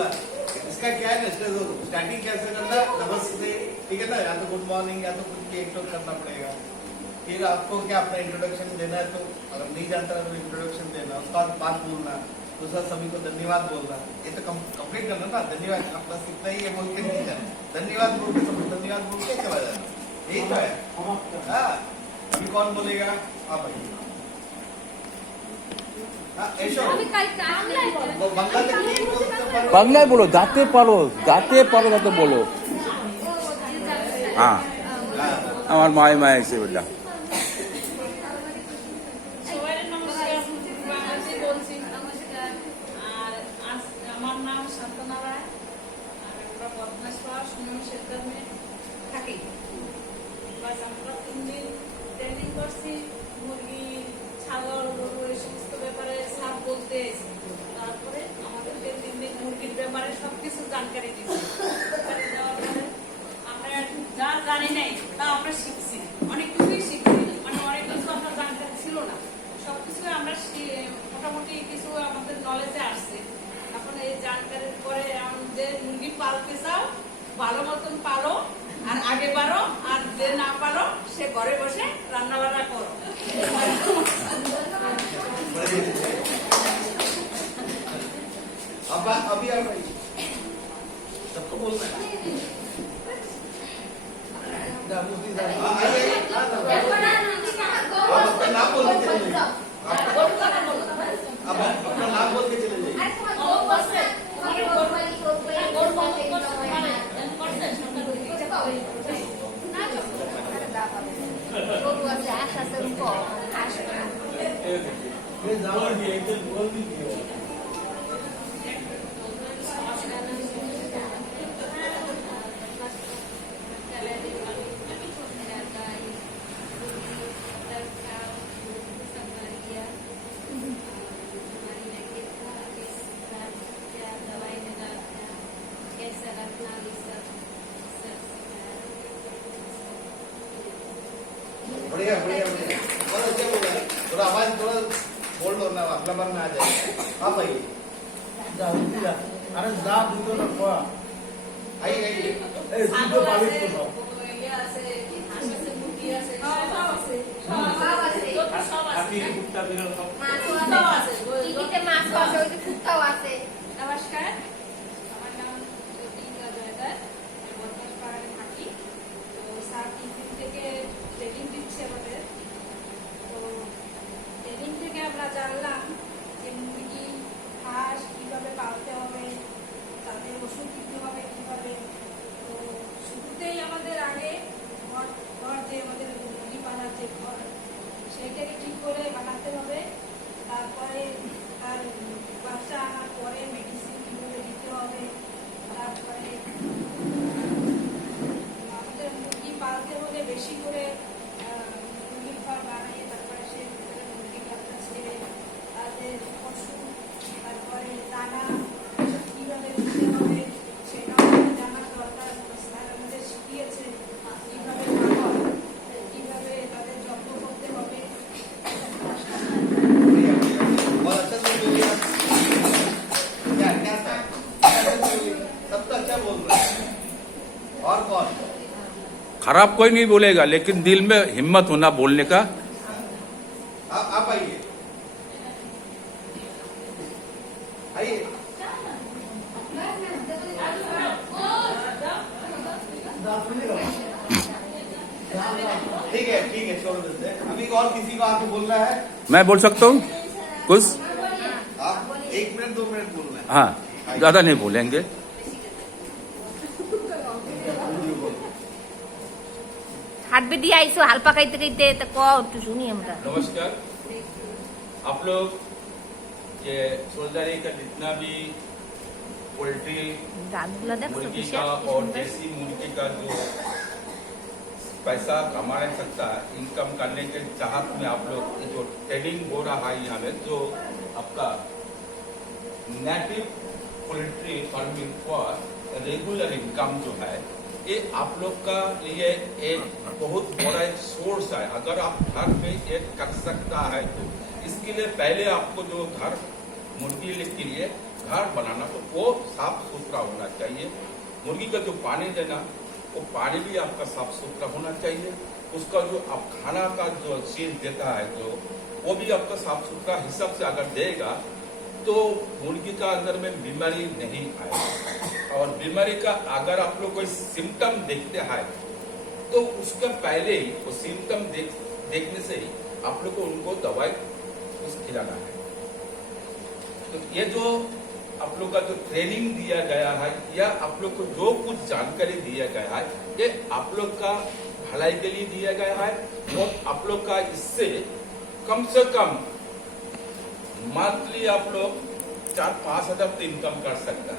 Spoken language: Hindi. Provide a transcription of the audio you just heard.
बोला इसका क्या है ना, स्टार्टिंग कैसे करना, नमस्ते, ठीक है ना, या तो गुड मॉर्निंग या तो कुछ एक तो करना पड़ेगा। फिर आपको क्या अपना इंट्रोडक्शन देना है, तो अगर नहीं जानता है तो इंट्रोडक्शन देना, उसके बाद बात बोलना, दूसरा सभी को धन्यवाद बोलना, ये तो कंप्लीट करना ना, धन्यवाद बस इतना ही है बोल के नहीं जाना, धन्यवाद बोल के सब धन्यवाद बोल के चला जाना, यही तो है। हाँ अभी कौन बोलेगा, आप বাংলায় বলো, যাতে পারো যাতে বলো। হ্যাঁ আমার মায়ের মায়ের এসে বললাম। আমার নাম শান্তনা রায়, আর আমরা বদমাশপাড়া সুমন থাকি। আমরা 3 দিন ট্রেনিং করছি, মুরগি, ছাগল, গরু এই সমস্ত ব্যাপারে সাপ বলতে এসেছি। তারপরে আমাদেরকে 3 দিন মুরগির ব্যাপারে সবকিছু জানকারি দিচ্ছি। আমরা যা জানি নাই তা আমরা শিখছি, অনেক কিছুই শিখছি, মানে অনেক কিছু আমরা জানকারি ছিল না, সবকিছু আমরা মোটামুটি কিছু আমাদের নলেজে আসছে। এখন এই জানকারির পরে যে মুরগি পালতে চাও ভালো মতন পালো, আর আগে বাড়ো, আর যে না পারো সে ঘরে বসে রান্না বান্না করো। अभी सबको बोलना है। आप अपना नाम बोल के चले जाइए, आप अपना नाम बोल के चले जाइए। बढ़िया बढ़िया बढ़िया, बहुत अच्छा बोला, थोड़ा आवाज थोड़ा बोल दो ना, अगला बार में आ जाए। हाँ भाई अरे जा दूधो ना कोआ आइए आइए, ए दूधो पालिश को নমস্কার, আমার নাম জ্যোতিকা জয়দার, বদমাশপাড়ায় থাকি। তো স্যার 3 দিন থেকে ট্রেনিং দিচ্ছে আমাদের। তো ট্রেনিং থেকে আমরা জানলাম যে মুরগি, হাঁস কিভাবে পালতে হবে, তাদের ওষুধ দিতে হবে কিভাবে। তো শুরুতেই আমাদের আগে ঘর যে আমাদের মুরগি পালার যে ঘর, সেইটাকে ঠিক করে বানাতে হবে। তারপরে তার বাচ্চা আনার পরে মেডিসিন কিভাবে দিতে হবে। তারপরে আমাদের মুরগি পালতে হলে বেশি করে মুরগির ঘর বানিয়ে তারপরে সেই ভিতরে মুরগি বাচ্চা ছেড়ে তাদের ওষুধ, তারপরে দানা কিভাবে দিতে হবে সেটাও জানার দরকার। স্যার আমাদের শিখিয়েছে কিভাবে খাবার, কিভাবে তাদের যত্ন করতে হবে। बहुत अच्छा से बोलिए। क्या क्या था, सब तो अच्छा बोल रहा है। और कौन? खराब कोई नहीं बोलेगा, लेकिन दिल में हिम्मत होना बोलने का। आप आइए आइए, ठीक है छोड़ देते हैं। अभी और किसी को आके बोलना है? मैं बोल सकता हूँ कुछ? आप 1 मिनट 2 मिनट बोलना है। हाँ, ज्यादा नहीं बोलेंगे। हाथ भी दिया इसो हल्पा खाइते खाइते तो को तो सुनी हमरा। नमस्कार, आप लोग ये सोल्डारी का जितना भी पोल्ट्री, दादुला देख मुर्गी का और देसी मुर्गी का जो पैसा कमाने सकता है, इनकम करने के चाहत में आप लोग जो ट्रेडिंग हो रहा है यहाँ में, जो आपका native poultry farming for regular income जो है, ये आप लोग का लिए एक बहुत बड़ा एक सोर्स है। अगर आप घर में एक कर सकता है तो इसके लिए पहले आपको जो घर मुर्गी के लिए घर बनाना तो वो साफ सुथरा होना चाहिए। मुर्गी का जो पानी देना वो पानी भी आपका साफ सुथरा होना चाहिए। उसका जो आप खाना का जो चीज देता है जो वो भी आपका साफ सुथरा हिसाब से अगर देगा तो मुर्गी का अंदर में बीमारी नहीं आएगी। और बीमारी का अगर आप लोग कोई सिम्टम देखते हैं तो उसके पहले ही वो सिम्टम देखने से ही आप लोग को उनको दवाई खिलाना है। तो ये जो आप लोग का जो ट्रेनिंग दिया गया है या आप लोग को जो कुछ जानकारी दिया गया है ये आप लोग का भलाई के लिए दिया गया है और आप लोग का इससे कम से कम मंथली आप लोग 4-5 हज़ार तो इनकम कर सकता